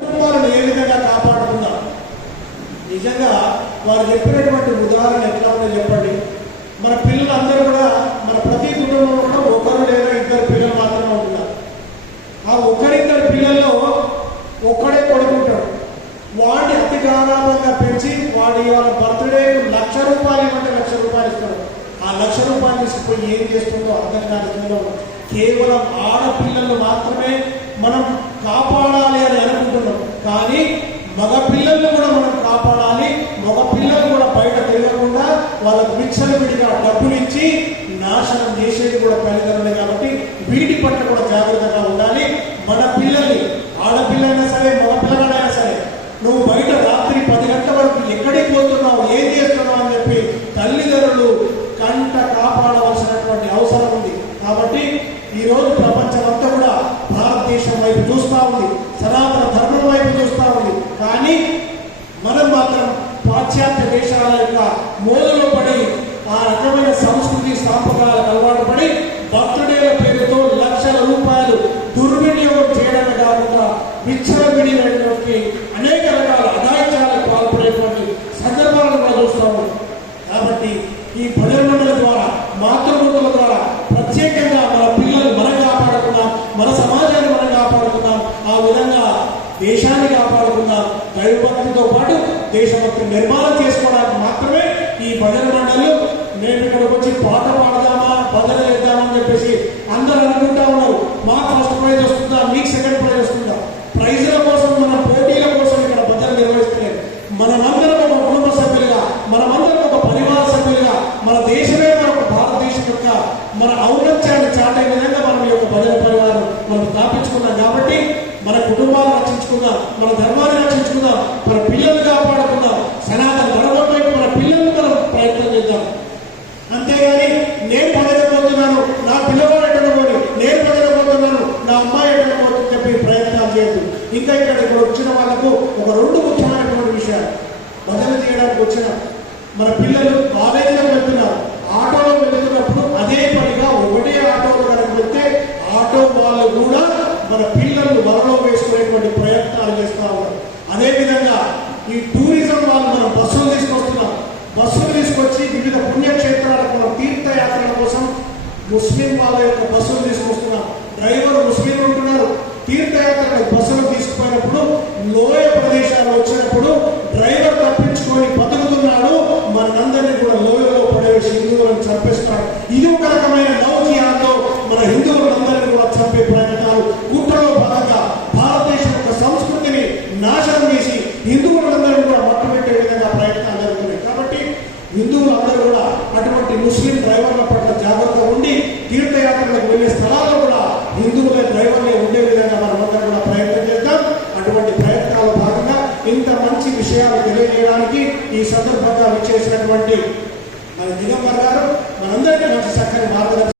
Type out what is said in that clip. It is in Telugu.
కుటుంబాలను ఏ విధంగా కాపాడుకుందాం. నిజంగా వారు చెప్పినటువంటి ఉదాహరణ ఎట్లా ఉందో చెప్పండి. మన పిల్లలందరూ కూడా మన ప్రతి కుటుంబంలో కూడా ఒకరు లేదా ఇద్దరు పిల్లలు మాత్రమే ఉంటున్నారు. ఆ ఒకరిద్దరు పిల్లల్లో ఒక్కడే కొడుకుంటాడు. వాడిని అతి గారాభంగా పెంచి వాడి వాళ్ళ బర్త్డే ₹1,00,000 ఇవ్వంటే ₹1,00,000 ఇస్తాడు. ఆ ₹1,00,000 తీసుకుపోయి ఏం చేస్తుందో అర్థం కాదు. కేవలం ఆడపిల్లలు మాత్రమే మనం కాపాడాలి అని అనుకుంటున్నాం. కానీ మగపిల్లలను కూడా మనం కాపాడాలి. మగపిల్లలు కూడా బయట తిరగకుండా వాళ్ళకు విచ్చలవిడిగా డబ్బులు ఇచ్చి నాశనం చేసేది కూడా తల్లిదండ్రులే. కాబట్టి వీటి పట్ల కూడా జాగ్రత్తగా ఉండాలి. మన పిల్లల్ని, ఆడపిల్లైనా సరే మగపిల్లలైనా సరే, నువ్వు బయట రాత్రి 10 గంటల వరకు ఎక్కడికి పోతున్నావు, ఏం చేస్తున్నావు అని చెప్పి తల్లిదండ్రులు కంట కాపాడవలసినటువంటి అవసరం ఉంది. కాబట్టి ఈరోజు ప్రపంచమంతా కూడా భారతదేశం వైపు చూస్తూ ఉంది, సనాతన ధర్మం వైపు చూస్తూ ఉంది. కానీ మనం మాత్రం పాశ్చాత్య దేశాల యొక్క మూలలో పడి ఆ రకమైన సంస్కృతి సాంప్రదాయాలకు అలవాటు పడి బర్త్డేల పేరుతో ₹1,00,000 దుర్వినియోగం చేయడమే కాకుండా విచ్చలవిడినటువంటి అనేక రకాల అఘాయిత్యాలకు పాల్పడేటువంటి సందర్భాలను కూడా చూస్తాము. కాబట్టి ఈ భజన మండలి ద్వారా, మాతృమూర్తుల ద్వారా ప్రత్యేకంగా మన పిల్లలు మనం కాపాడుకుందాం, మన సమాజాన్ని మనం కాపాడుకుందాం, ఆ విధంగా దేశాన్ని కాపాడుకుందాం. దైవభక్తితో పాటు దేశభక్తి నిర్మాణం చేసుకోవడానికి మాత్రమే ఈ భజన మండలి. నేను ఇక్కడికి వచ్చి పాట పాడదామా, భజన చేద్దామని చెప్పేసి అందరూ అనుకుంటా ఉన్నారు. మాకు ఫస్ట్ ప్రైజ్ వస్తుందా, మీకు సెకండ్ ప్రైజ్ వస్తుందా? ప్రైజుల కోసం, మన పోటీల కోసం ఇక్కడ భజన నిర్వహిస్తలేదు. మనమందరం ఒక కుటుంబ సభ్యులుగా, మనమందరం ఒక పరివార సభ్యులుగా, మన దేశమే మన భారతదేశం యొక్క మన ఔన్నత్యాన్ని చాటే విధంగా మనం ఈ యొక్క భజన పరివారం మనం స్థాపించుకున్నాం. కాబట్టి మన కుటుంబాలను రక్షించుకుందాం, మన ధర్మాన్ని రక్షించుకుందాం, మన పిల్లలు కాపాడుకుందాం, సనాతన ధర్మం వైపు మన పిల్లలు మనం ప్రయత్నం చేద్దాం. అంతేగాని నేను పదకపోతున్నాను, నా పిల్లవాడు ఎట్టకపోని, నేను పదకపోతున్నాను, నా అమ్మాయి ఎట్టకపోతుందని చెప్పి ప్రయత్నాలు చేయొద్దు. ఇంకా ఇక్కడికి వచ్చిన వాళ్ళకు ఒక 2 ముఖ్యమైనటువంటి విషయాలు. భజన చేయడానికి వచ్చిన మన పిల్లలు కాలేజీలో వెళ్తున్నారు, ఆటోలో వెళ్తున్నప్పుడు అదే పనిగా ఒకటే ఆటోలో కనుక వెళ్తే ఆటో వాళ్ళు కూడా మన పిల్లలు వలలో వేసుకునేటువంటి ప్రయత్నాలు చేస్తూ ఉన్నారు. అదేవిధంగా ఈ టూరిజం వాళ్ళు మనం బస్సులు తీసుకొస్తున్నాం. బస్సులు తీసుకొచ్చి వివిధ పుణ్యక్షేత్రాలకు, మన తీర్థయాత్రల కోసం ముస్లిం వాళ్ళ యొక్క బస్సులు తీసుకొస్తున్నాం. డ్రైవర్ ముస్లింలు ఉంటున్నారు. తీర్థయాత్రలకు బస్సులు తీసుకుపోయినప్పుడు లోయ ప్రదేశాలు వచ్చినప్పుడు డ్రైవర్ తప్పించుకొని బతుకుతున్నాడు, మనందరినీ కూడా లోయలో పడేసి హిందువులను చంపేస్తున్నాడు. ఇది ఒక రకమైన లౌకియాతో మన హిందువులందరినీ కూడా చంపే ప్రయత్నాలు, కుట్రలో భాగంగా భారతదేశం యొక్క సంస్కృతిని నాశనం చేసి హిందువులందరినీ కూడా మట్టుపెట్టే విధంగా ప్రయత్నాలు జరుగుతున్నాయి. కాబట్టి హిందువులందరూ కూడా అటువంటి ముస్లిం డ్రైవర్ల పట్ల జాగ్రత్త ఉండి తీర్థయాత్రలకు వెళ్ళే స్థలాల్లో కూడా హిందువుల డ్రైవర్లే ఉండే విధంగా మనమందరం కూడా ప్రయత్నం చేద్దాం. అటువంటి ప్రయత్నాల భాగంగా ఇంత మంచి విషయాలు తెలియజేయడానికి ఈ సందర్భంగా విచ్చేసినటువంటి మన దిగంబర్ గారు మనందరికీ మంచి చక్కని మార్గదర్శనం